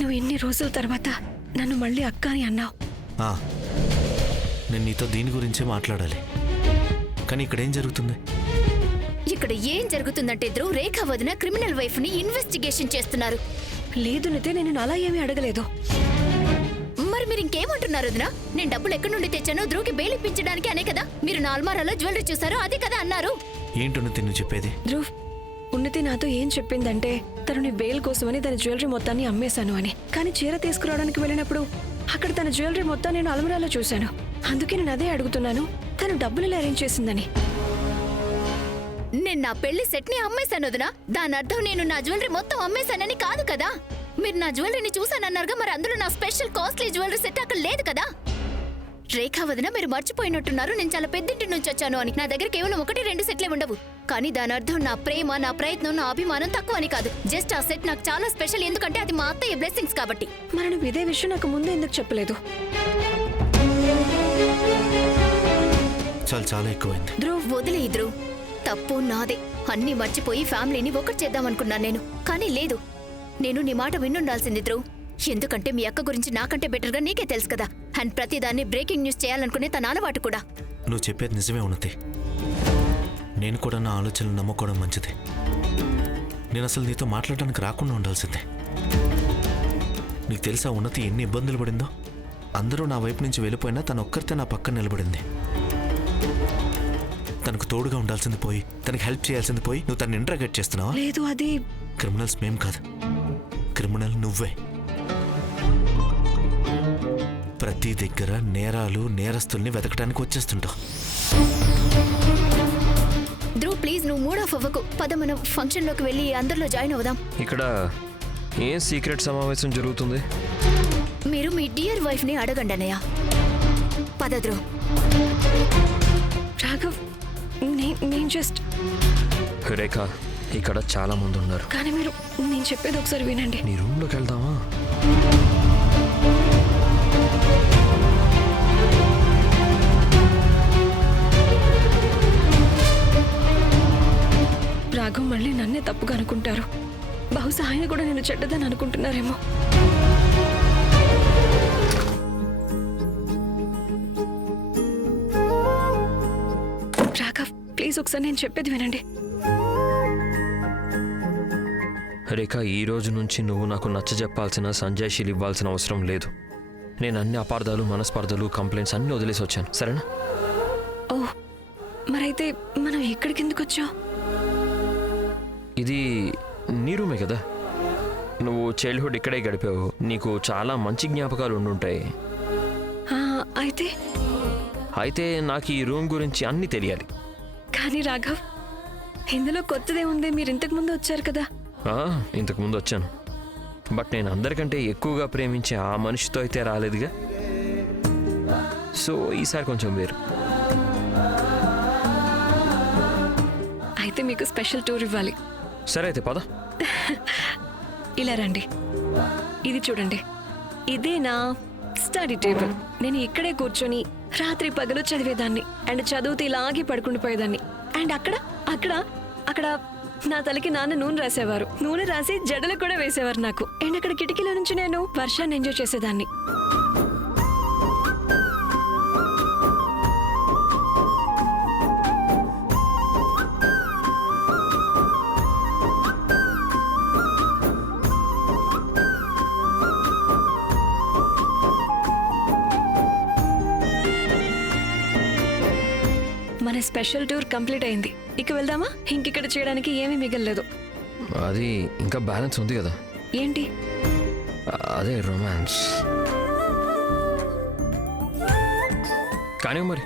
నువ్వు ఎన్ని రోజుల తర్వాత నన్ను మళ్ళీ అక్క అని అన్నావు. నేను నీతో దీని గురించే మాట్లాడాలి. కానీ ఇక్కడేం జరుగుతుంది? ఇక్కడ ఏం జరుగుతుందంటే ధ్రువ్, రేఖ వదిన క్రిమినల్ వైఫ్ ని ఇన్వెస్టిగేషన్ చేస్తున్నారు. లేదు నితే, నేను అలా ఏమీ అడగలేదు. మరి మీరు ఇంకేమంటున్నారు వదిన? నేను డబ్బులు ఎక్కడి నుండి తెచ్చానో ధ్రువ్కి బెయిల్ ఇప్పించడానికి అనే కదా. మీరు నా అల్మారాలో జ్యువెలరీ చూసారో అదే కదా అన్నారు. ఏంటో నువ్వు చెప్పేది? ధ్రువ్, ఉన్నతి నాతో ఏం చెప్పిందంటే తను నీ బెయిల్ కోసమని తన జ్యువెలరీ మొత్తాన్ని అమ్మేశాను అని. కానీ చీర తీసుకురావడానికి వెళ్ళినప్పుడు అక్కడ తన జ్యువెలరీ మొత్తం నేను అల్మరాలో చూశాను. అందుకే నేను అదే అడుగుతున్నాను, తను డబ్బులు అరేంజ్ చేసిందని. నేను నా పెళ్లి సెట్ ని అమ్మేశాను వదినా. దాని అర్థం నేను నా జ్యువెలరీ మొత్తం అమ్మేశానని కాదు కదా. మీరు నా జ్యువెలరీని చూసానన్నారుగా, మరి అందులో నా స్పెషల్ కాస్ట్లీ జ్యువెలరీ సెట్ అక్కడ లేదు కదా. రేఖా వదిన, మీరు మర్చిపోయినట్టున్నారు నేను చాలా పెద్దింటి నుంచి వచ్చాను అని. నా దగ్గర కేవలం 1-2 సెట్లే ఉండవు. కానీ దాని అర్థం నా ప్రేమ, నా ప్రయత్నం, నా అభిమానం తక్కువ అని కాదు. జస్ట్ ఆ సెట్ నాకు చాలా స్పెషల్, ఎందుకంటే అది మా అత్తయ్య బ్లెస్సింగ్స్ కాబట్టి. మరి నువ్వు ఇదే విషయం నాకు ముందే ఎందుకు చెప్పలేదు? చాలా ఎక్కువైంది. ధ్రువ్, వదిలే ధ్రువ్. తప్పు నాదే. అన్నీ మర్చిపోయి ఫ్యామిలీని ఒకటి చేద్దామనుకున్నాను నేను. కానీ లేదు, నేను నీ మాట విన్నుండాల్సింది ధ్రువ్. ఎందుకంటే మీ అక్క గురించి నాకంటే బెటర్గా నీకే తెలుసు కదా. అండ్ ప్రతిదాన్ని బ్రేకింగ్ న్యూస్ చేయాలనుకునే తన అలవాటు కూడా. నువ్వు చెప్పేది నిజమే ఉన్నతి. నేను కూడా నా ఆలోచనలు నమ్ముకోవడం మంచిది. నేను అసలు నీతో మాట్లాడడానికి రాకుండా ఉండాల్సిందే. నీకు తెలుసా ఉన్నతి ఎన్ని ఇబ్బందులు పడిందో? అందరూ నా వైపు నుంచి వెళ్ళిపోయినా తను ఒక్కరితే నా పక్కన నిలబడింది. తనకు తోడుగా ఉండాల్సింది పోయి, తనకి హెల్ప్ చేయాల్సింది పోయి, నువ్వు తను ఇంట్రాగేట్ చేస్తున్నావా? లేదు, అది క్రిమినల్స్ మేం కాదు, క్రిమినల్ నువ్వే. ప్రతి దగ్గర నేరాలు, నేరస్తుల్ని వెతకడానికి వచ్చేస్తుంటావు. ధ్రువ్, ప్లీజ్ నువ్వు మూడ్ ఆఫ్ అవ్వకు. పద మనం ఫంక్షన్ లోకి వెళ్ళి అందరిలో జాయిన్ అవుదాం. ఇక్కడ ఏం సీక్రెట్ సమావేశం జరుగుతుంది? మీరు మీ డియర్ వైఫ్ ని అడగండి అన్నయ్య. పద ధ్రువ్. రాఘవ్, నేను జస్ట్ రేఖ, ఇక్కడ చాలా మంది ఉన్నారు. కానీ మీరు నేను చెప్పేది ఒకసారి వినండి. నీ రూమ్లోకి వెళ్దామా? రాఘవ్ మళ్ళీ నన్నే తప్పుగా అనుకుంటారు. బహుశా ఆయన కూడా నేను చెడ్డదని అనుకుంటున్నారేమో. రాఘవ్, ప్లీజ్ ఒకసారి నేను చెప్పేది వినండి. రేఖ, ఈ రోజు నుంచి నువ్వు నాకు నచ్చజెప్పాల్సిన సంజాయిషీలు ఇవ్వాల్సిన అవసరం లేదు. నేను అన్ని అపార్థాలు, మనస్పర్ధలు, కంప్లైంట్స్ అన్నీ వదిలేసి వచ్చాను, సరేనా? ఓ, మరైతే మనం ఇక్కడికి ఎందుకు వచ్చావు? ఇది నీ రూమే కదా. నువ్వు చైల్డ్హుడ్ ఇక్కడే గడిపావు. నీకు చాలా మంచి జ్ఞాపకాలు ఉండుంటాయి. అయితే నాకు ఈ రూమ్ గురించి అన్నీ తెలియాలి. కానీ రాఘవ్, ఇందులో కొత్తదే ఉంది. మీరు ఇంతకు ముందు వచ్చారు కదా. ఇంతకుముందు వచ్చాను. బట్ నేను అందరికంటే ఎక్కువగా ప్రేమించే ఆ మనిషితో అయితే రాలేదుగా. సో ఈసారి కొంచెం వేరు. అయితే మీకు స్పెషల్ టూర్ ఇవ్వాలి. సరే అయితే పద. ఇలా రండి. ఇది చూడండి, ఇదే నా స్టడీ టేబుల్. నేను ఇక్కడే కూర్చొని రాత్రి పగలు చదివేదాన్ని. అండ్ చదువుతూ ఇలాగే పడుకుండిపోయేదాన్ని. అండ్ అక్కడ అక్కడ అక్కడ నా తలకి నాన్న నూనె రాసేవారు. నూనె రాసి జడలు కూడా వేసేవారు నాకు. అండ్ అక్కడ కిటికీల నుంచి నేను వర్షాన్ని ఎంజాయ్ చేసేదాన్ని. మన స్పెషల్ టూర్ కంప్లీట్ అయింది. ఇక వెళ్దామా? ఇంకిక్కడ చేయడానికి ఏమీ మిగలలేదు. అది ఇంకా బ్యాలెన్స్ ఉంది కదా. ఏంటి? అదే రొమాన్స్. కానీ మరి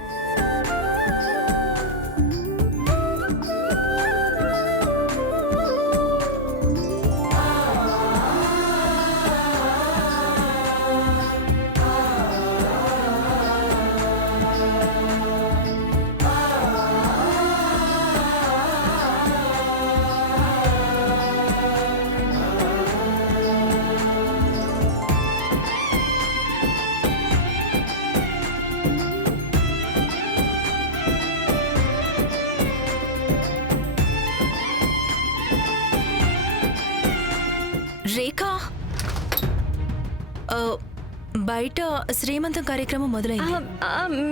బయట శ్రీమంతం కార్యక్రమం మొదలైంది.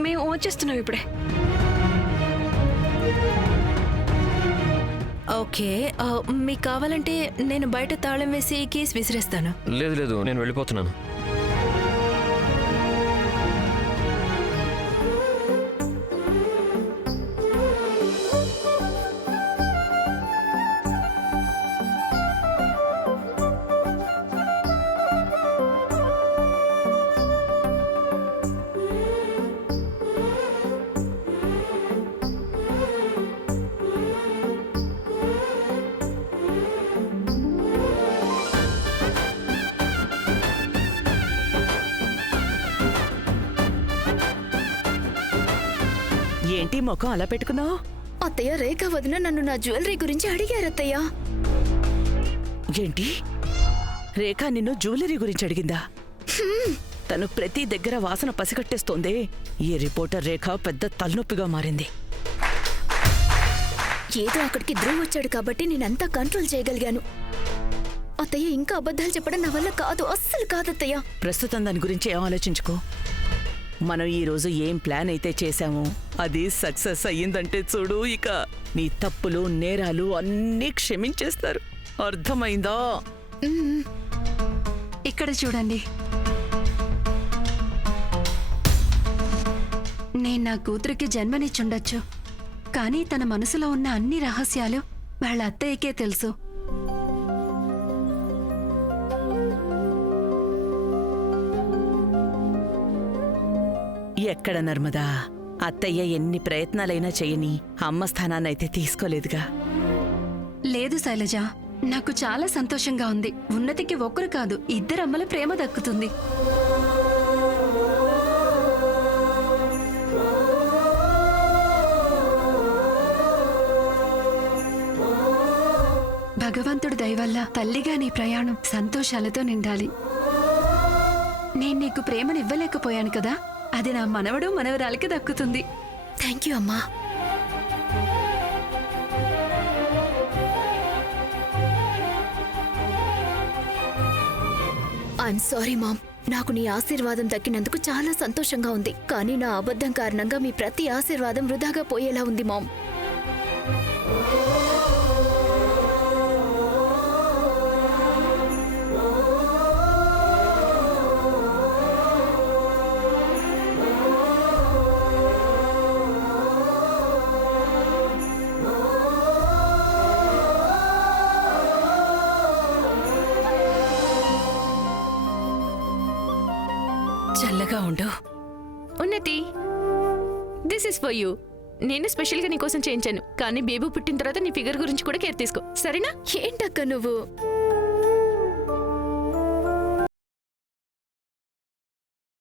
మేము వచ్చేస్తున్నాం ఇప్పుడే. ఓకే, మీకు కావాలంటే నేను బయట తాళం వేసి కేసు విసిరేస్తాను. లేదు లేదు, నేను వెళ్ళిపోతున్నాను. ఏంటి ముఖం అలా పెట్టుకున్నావు? అత్తయ్య, రేఖ వదిన నన్ను నా జ్యువెలరీ గురించి అడిగారు అత్తయ్య. ఏంటి రేఖ నిన్ను జ్యువెలరీ గురించి అడిగిందా? తను ప్రతి దగ్గర వాసన పసిగట్టేస్తోంది. ఈ రిపోర్టర్ రేఖ పెద్ద తలనొప్పిగా మారింది. ఏదో అక్కడికి ధ్రువ్ వచ్చాడు కాబట్టి నేనంతా కంట్రోల్ చేయగలిగాను. అత్తయ్య, ఇంకా అబద్ధాలు చెప్పడం నా వల్ల కాదు, అస్సలు కాదత్తయ్య. ప్రస్తుతం దాని గురించి ఏం ఆలోచించుకో. మనం ఈ రోజు ఏం ప్లాన్ అయితే చేశామో అది సక్సెస్ అయ్యిందంటే చూడు, ఇక నీ తప్పులు నేరాలు అన్నీ క్షమించేస్తారు. అర్థమైందా? ఇక్కడ చూడండి, నేను నా కూతురికి జన్మనిచ్చుండొచ్చు, కానీ తన మనసులో ఉన్న అన్ని రహస్యాలు వాళ్ళ అత్తయ్యకే తెలుసు. ఎక్కడ నర్మదా, అత్తయ్య ఎన్ని ప్రయత్నాలైనా చెయ్యని అమ్మ స్థానాన్నైతే తీసుకోలేదుగా. లేదు శైలజ, నాకు చాలా సంతోషంగా ఉంది. ఉన్నతికి ఒకరు కాదు, ఇద్దరు అమ్మల ప్రేమ దక్కుతుంది. భగవంతుడి దయ వల్ల తల్లిగా నీ ప్రయాణం సంతోషాలతో నిండాలి. నేను నీకు ప్రేమనివ్వలేకపోయాను కదా, అది నా మనవడు మనవరాలకి దక్కుతుంది. థ్యాంక్ యూ అమ్మా. I'm sorry ma'am. నాకు నీ ఆశీర్వాదం దక్కినందుకు చాలా సంతోషంగా ఉంది, కానీ నా అబద్ధం కారణంగా మీ ప్రతి ఆశీర్వాదం వృధాగా పోయేలా ఉంది మామ్. చల్లగా ఉండు. ఉన్నతి, దిస్ ఇస్ ఫర్ యూ. నేను స్పెషల్ గా నీకోసం చేయించాను, కానీ బేబీ పుట్టిన తర్వాత నీ ఫిగర్ గురించి కూడా కేర్ తీసుకో, సరేనా? ఏంటక్క నువ్వు?